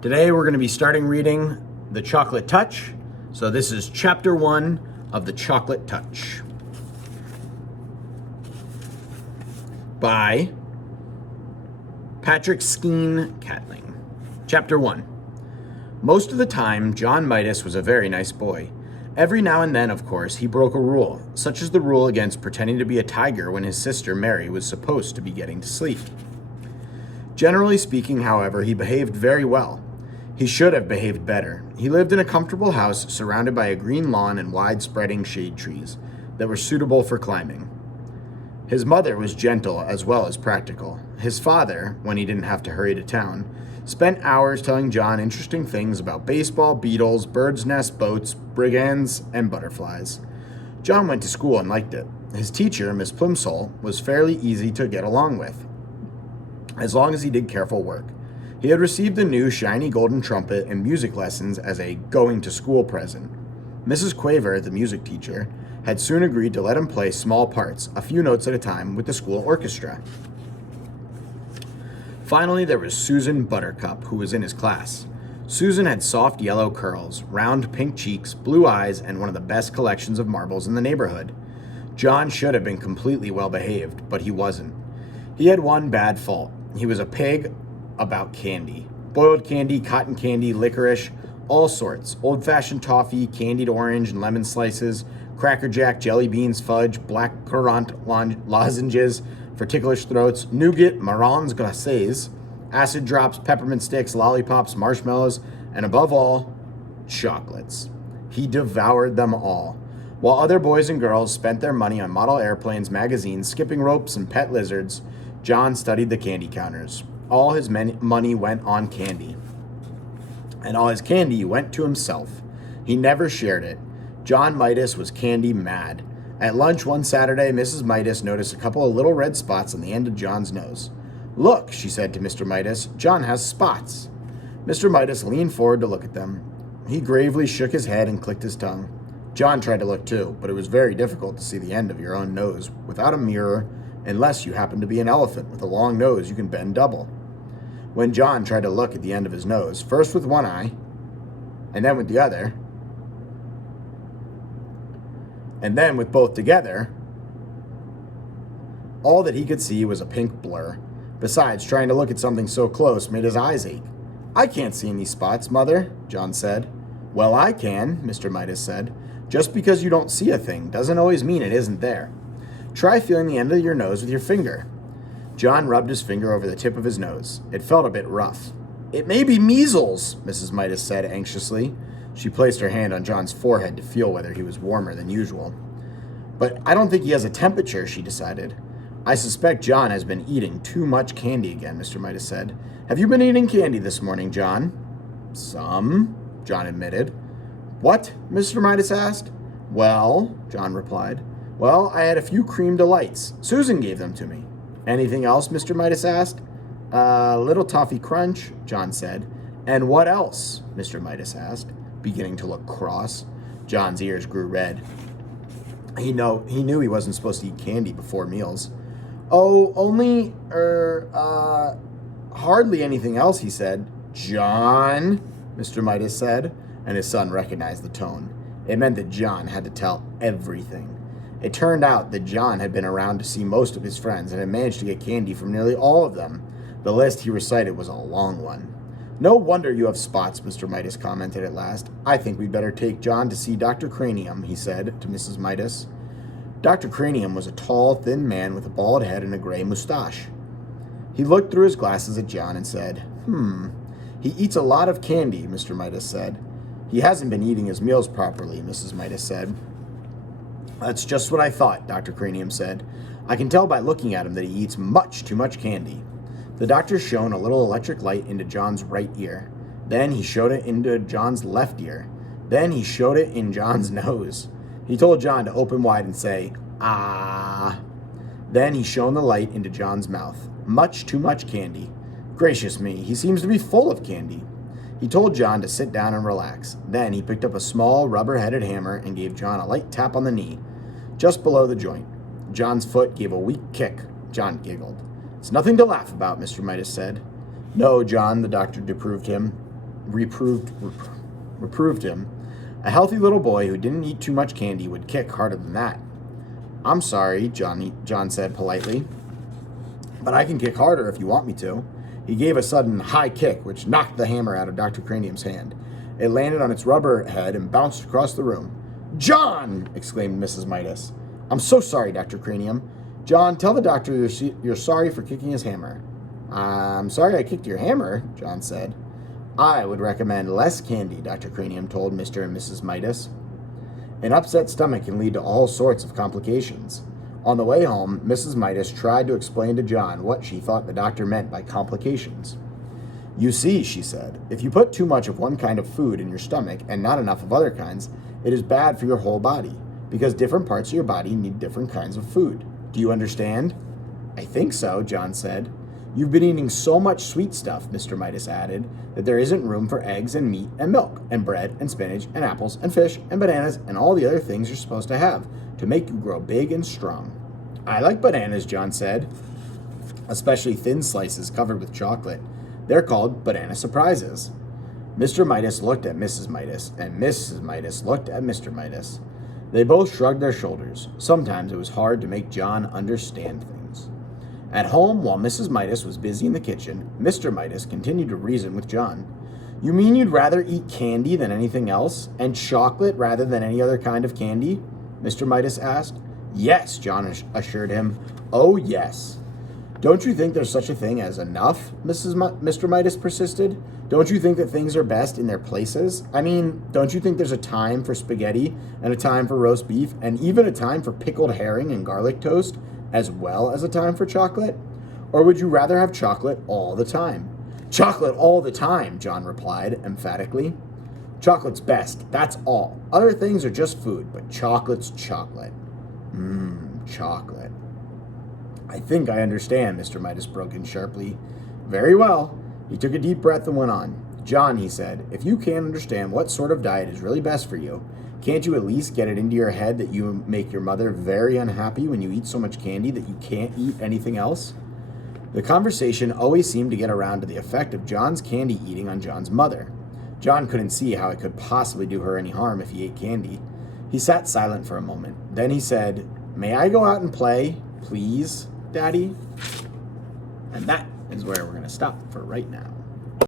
Today we're going to be starting reading The Chocolate Touch. So this is chapter 1 of The Chocolate Touch by Patrick Skene, Catling. Chapter 1. Most of the time, John Midas was a very nice boy. Every now and then, of course, he broke a rule, such as the rule against pretending to be a tiger when his sister Mary was supposed to be getting to sleep. Generally speaking, however, he behaved very well. He should have behaved better. He lived in a comfortable house surrounded by a green lawn and wide-spreading shade trees that were suitable for climbing. His mother was gentle as well as practical. His father, when he didn't have to hurry to town, spent hours telling John interesting things about baseball, beetles, birds' nests, boats, brigands, and butterflies. John went to school and liked it. His teacher, Miss Plimsoll, was fairly easy to get along with, as long as he did careful work. He had received the new shiny golden trumpet and music lessons as a going-to-school present. Mrs. Quaver, the music teacher, had soon agreed to let him play small parts, a few notes at a time, with the school orchestra. Finally, there was Susan Buttercup, who was in his class. Susan had soft yellow curls, round pink cheeks, blue eyes, and one of the best collections of marbles in the neighborhood. John should have been completely well-behaved, but he wasn't. He had one bad fault. He was a pig about candy. Boiled candy, cotton candy, licorice, all sorts. Old-fashioned toffee, candied orange and lemon slices, Cracker Jack, jelly beans, fudge, black currant lozenges for ticklish throats, nougat, marrons glacés, acid drops, peppermint sticks, lollipops, marshmallows, and above all, chocolates. He devoured them all. While other boys and girls spent their money on model airplanes, magazines, skipping ropes, and pet lizards, John studied the candy counters. All his money went on candy, and all his candy went to himself. He never shared it. John Midas was candy mad. At lunch one Saturday, Mrs. Midas noticed a couple of little red spots on the end of John's nose. "Look," she said to Mr. Midas, "John has spots." Mr. Midas leaned forward to look at them. He gravely shook his head and clicked his tongue. John tried to look too, but it was very difficult to see the end of your own nose without a mirror, unless you happen to be an elephant with a long nose you can bend double. When John tried to look at the end of his nose, first with one eye, and then with the other, and then with both together, all that he could see was a pink blur. Besides, trying to look at something so close made his eyes ache. "I can't see any spots, Mother," John said. "Well, I can," Mr. Midas said. "Just because you don't see a thing doesn't always mean it isn't there. Try feeling the end of your nose with your finger." John rubbed his finger over the tip of his nose. It felt a bit rough. "It may be measles," Mrs. Midas said anxiously. She placed her hand on John's forehead to feel whether he was warmer than usual. "But I don't think he has a temperature," she decided. "I suspect John has been eating too much candy again," Mr. Midas said. "Have you been eating candy this morning, John?" "Some," John admitted. "What?" Mr. Midas asked. "Well," John replied. "Well, I had a few cream delights. Susan gave them to me." "Anything else?" Mr. Midas asked. Little toffee crunch," John said. "And what else?" Mr. Midas asked, beginning to look cross. John's ears grew red. He knew he wasn't supposed to eat candy before meals. "Oh, only, hardly anything else," he said. "John," Mr. Midas said, and his son recognized the tone. It meant that John had to tell everything. It turned out that John had been around to see most of his friends and had managed to get candy from nearly all of them. The list he recited was a long one. "No wonder you have spots," Mr. Midas commented at last. "I think we'd better take John to see Dr. Cranium," he said to Mrs. Midas. Dr. Cranium was a tall, thin man with a bald head and a gray mustache. He looked through his glasses at John and said, "He eats a lot of candy," Mr. Midas said. "He hasn't been eating his meals properly," Mrs. Midas said. "That's just what I thought," Dr. Cranium said. "I can tell by looking at him that he eats much too much candy." The doctor shone a little electric light into John's right ear. Then he showed it into John's left ear. Then he showed it in John's nose. He told John to open wide and say, "Ah." Then he shone the light into John's mouth. Much too much candy. Gracious me, he seems to be full of candy. He told John to sit down and relax. Then he picked up a small rubber-headed hammer and gave John a light tap on the knee, just below the joint. John's foot gave a weak kick. John giggled. "It's nothing to laugh about," Mr. Midas said. "No, John," the doctor reproved him. reproved him. A healthy little boy who didn't eat too much candy would kick harder than that. I'm sorry, John said politely, but I can kick harder if you want me to. He gave a sudden high kick, which knocked the hammer out of Dr. Cranium's hand. It landed on its rubber head and bounced across the room. John! Exclaimed Mrs. Midas. I'm so sorry, Dr. Cranium. John, tell the doctor you're sorry for kicking his hammer. I'm sorry I kicked your hammer, John said. I would recommend less candy, Dr. Cranium told Mr. and Mrs. Midas. An upset stomach can lead to all sorts of complications. On the way home, Mrs. Midas tried to explain to John what she thought the doctor meant by complications. You see, she said, if you put too much of one kind of food in your stomach and not enough of other kinds, it is bad for your whole body, because different parts of your body need different kinds of food. Do you understand? I think so, John said. You've been eating so much sweet stuff, Mr. Midas added, that there isn't room for eggs and meat and milk and bread and spinach and apples and fish and bananas and all the other things you're supposed to have to make you grow big and strong. I like bananas, John said, especially thin slices covered with chocolate. They're called banana surprises. Mr. Midas looked at Mrs. Midas, and Mrs. Midas looked at Mr. Midas. They both shrugged their shoulders. Sometimes it was hard to make John understand things. At home, while Mrs. Midas was busy in the kitchen, Mr. Midas continued to reason with John. You mean you'd rather eat candy than anything else, and chocolate rather than any other kind of candy? Mr. Midas asked. Yes, John assured him. Oh, yes. Don't you think there's such a thing as enough? Mr. Midas persisted. Don't you think that things are best in their places? I mean, don't you think there's a time for spaghetti and a time for roast beef and even a time for pickled herring and garlic toast as well as a time for chocolate? Or would you rather have chocolate all the time? Chocolate all the time, John replied emphatically. Chocolate's best, that's all. Other things are just food, but chocolate's chocolate. Chocolate. I think I understand, Mr. Midas broke in sharply. Very well. He took a deep breath and went on. John, he said, if you can't understand what sort of diet is really best for you, can't you at least get it into your head that you make your mother very unhappy when you eat so much candy that you can't eat anything else? The conversation always seemed to get around to the effect of John's candy eating on John's mother. John couldn't see how it could possibly do her any harm if he ate candy. He sat silent for a moment. Then he said, May I go out and play, please, Daddy? And that is where we're going to stop for right now.